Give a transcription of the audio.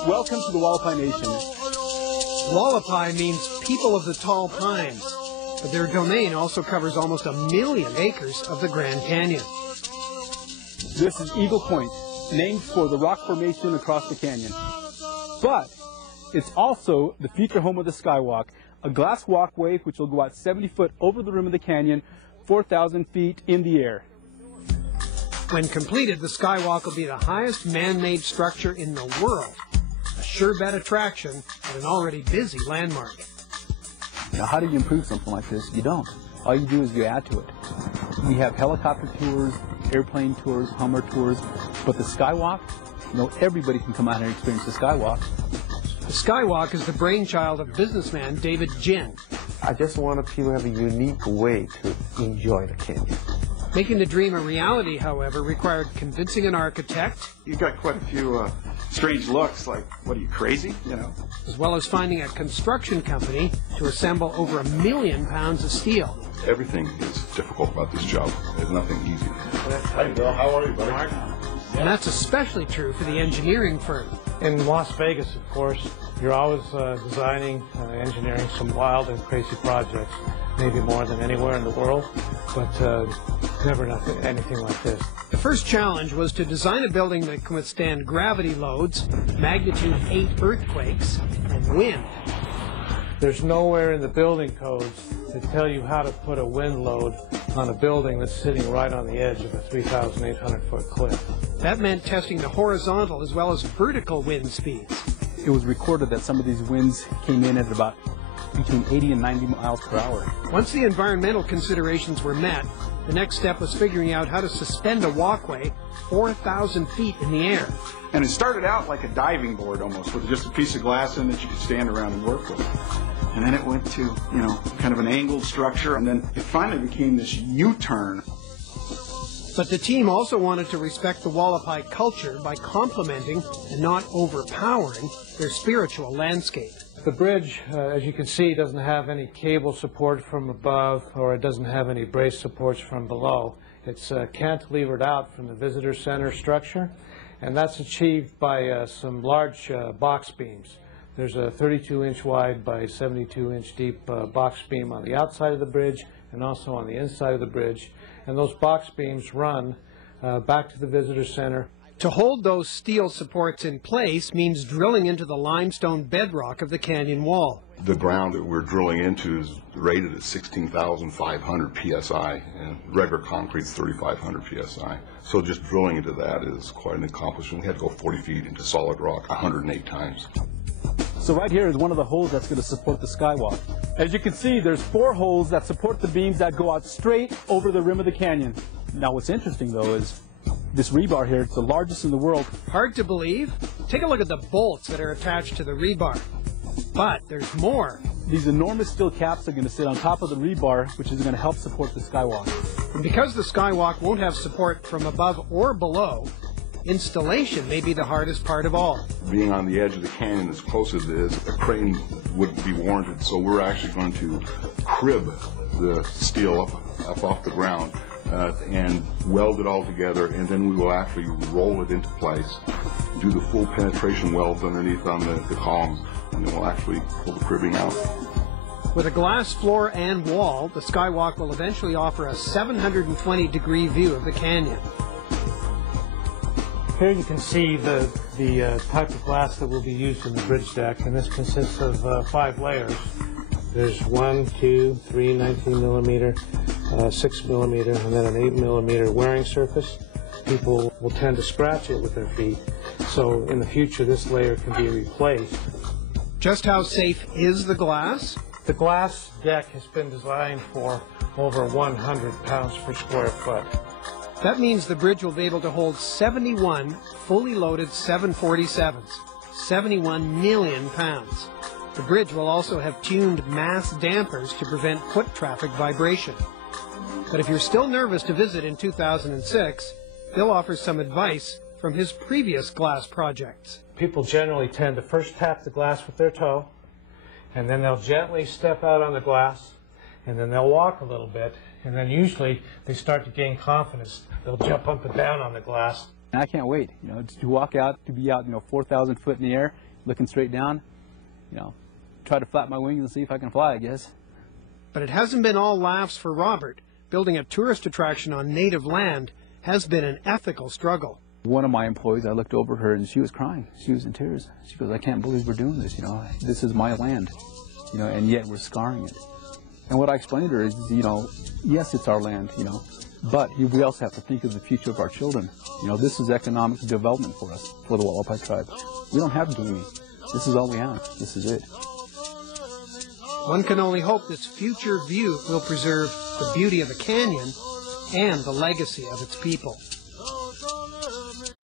Welcome to the Wallapai Nation. Wallapai means people of the tall pines, but their domain also covers almost 1 million acres of the Grand Canyon. This is Eagle Point, named for the rock formation across the canyon. But it's also the future home of the Skywalk, a glass walkway which will go out 70 foot over the rim of the canyon, 4,000 feet in the air. When completed, the Skywalk will be the highest man-made structure in the world, a sure bet attraction at an already busy landmark. Now, how do you improve something like this? You don't. All you do is you add to it. We have helicopter tours, airplane tours, Hummer tours, but the Skywalk, everybody can come out here and experience the Skywalk. The Skywalk is the brainchild of businessman David Jin. I just wanted people to have a unique way to enjoy the canyon. Making the dream a reality, however, required convincing an architect. You got quite a few strange looks, like, what are you, crazy? As well as finding a construction company to assemble over 1 million pounds of steel. Everything is difficult about this job. There's nothing easy. Hi, Bill. How are you, buddy? And that's especially true for the engineering firm. In Las Vegas, of course, you're always designing, engineering some wild and crazy projects, maybe more than anywhere in the world, but never anything like this. The first challenge was to design a building that can withstand gravity loads, magnitude 8 earthquakes, and wind. There's nowhere in the building codes to tell you how to put a wind load on a building that's sitting right on the edge of a 3,800-foot cliff. That meant testing the horizontal as well as vertical wind speeds. It was recorded that some of these winds came in at about between 80 and 90 miles per hour. Once the environmental considerations were met, the next step was figuring out how to suspend a walkway 4,000 feet in the air. And it started out like a diving board almost, with just a piece of glass in that you could stand around and work with. And then it went to, kind of an angled structure, and then it finally became this U-turn. But the team also wanted to respect the Wallapai culture by complementing and not overpowering their spiritual landscape. The bridge, as you can see, doesn't have any cable support from above, or it doesn't have any brace supports from below. It's cantilevered out from the visitor center structure, and that's achieved by some large box beams. There's a 32-inch wide by 72-inch deep box beam on the outside of the bridge and also on the inside of the bridge. And those box beams run back to the visitor center. To hold those steel supports in place means drilling into the limestone bedrock of the canyon wall. The ground that we're drilling into is rated at 16,500 psi, and regular concrete's 3,500 psi. So just drilling into that is quite an accomplishment. We had to go 40 feet into solid rock 108 times. So right here is one of the holes that's going to support the Skywalk. As you can see, there's 4 holes that support the beams that go out straight over the rim of the canyon. Now what's interesting though is this rebar here, it's the largest in the world. Hard to believe? Take a look at the bolts that are attached to the rebar. But there's more. These enormous steel caps are going to sit on top of the rebar, which is going to help support the Skywalk. And because the Skywalk won't have support from above or below, installation may be the hardest part of all. Being on the edge of the canyon as close as it is, a crane wouldn't be warranted, so we're actually going to crib the steel up off the ground and weld it all together, and then we will actually roll it into place, do the full penetration welds underneath on the columns, and then we'll actually pull the cribbing out. With a glass floor and wall, the Skywalk will eventually offer a 720-degree view of the canyon. Here you can see the type of glass that will be used in the bridge deck, and this consists of 5 layers. There's 1, 2, 3, 19 millimeter, 6 millimeter, and then an 8 millimeter wearing surface. People will tend to scratch it with their feet, so in the future this layer can be replaced. Just how safe is the glass? The glass deck has been designed for over 100 pounds per square foot. That means the bridge will be able to hold 71 fully loaded 747s, 71 million pounds. The bridge will also have tuned mass dampers to prevent foot traffic vibration. But if you're still nervous to visit in 2006, Bill offers some advice from his previous glass projects. People generally tend to first tap the glass with their toe, and then they'll gently step out on the glass, and then they'll walk a little bit, and then usually they start to gain confidence. They'll jump up and down on the glass, And I can't wait, to walk out, to be out, 4,000 foot in the air, looking straight down, try to flap my wings and see if I can fly, I guess. But it hasn't been all laughs for Robert. Building a tourist attraction on native land has been an ethical struggle. One of my employees, I looked over her and she was crying. She was in tears. She goes, I can't believe we're doing this, This is my land, and yet we're scarring it. And what I explained to her is, yes, it's our land, but we also have to think of the future of our children. This is economic development for us, for the Wallapai tribe. We don't have gaming. This is all we have. This is it. One can only hope this future view will preserve the beauty of the canyon and the legacy of its people.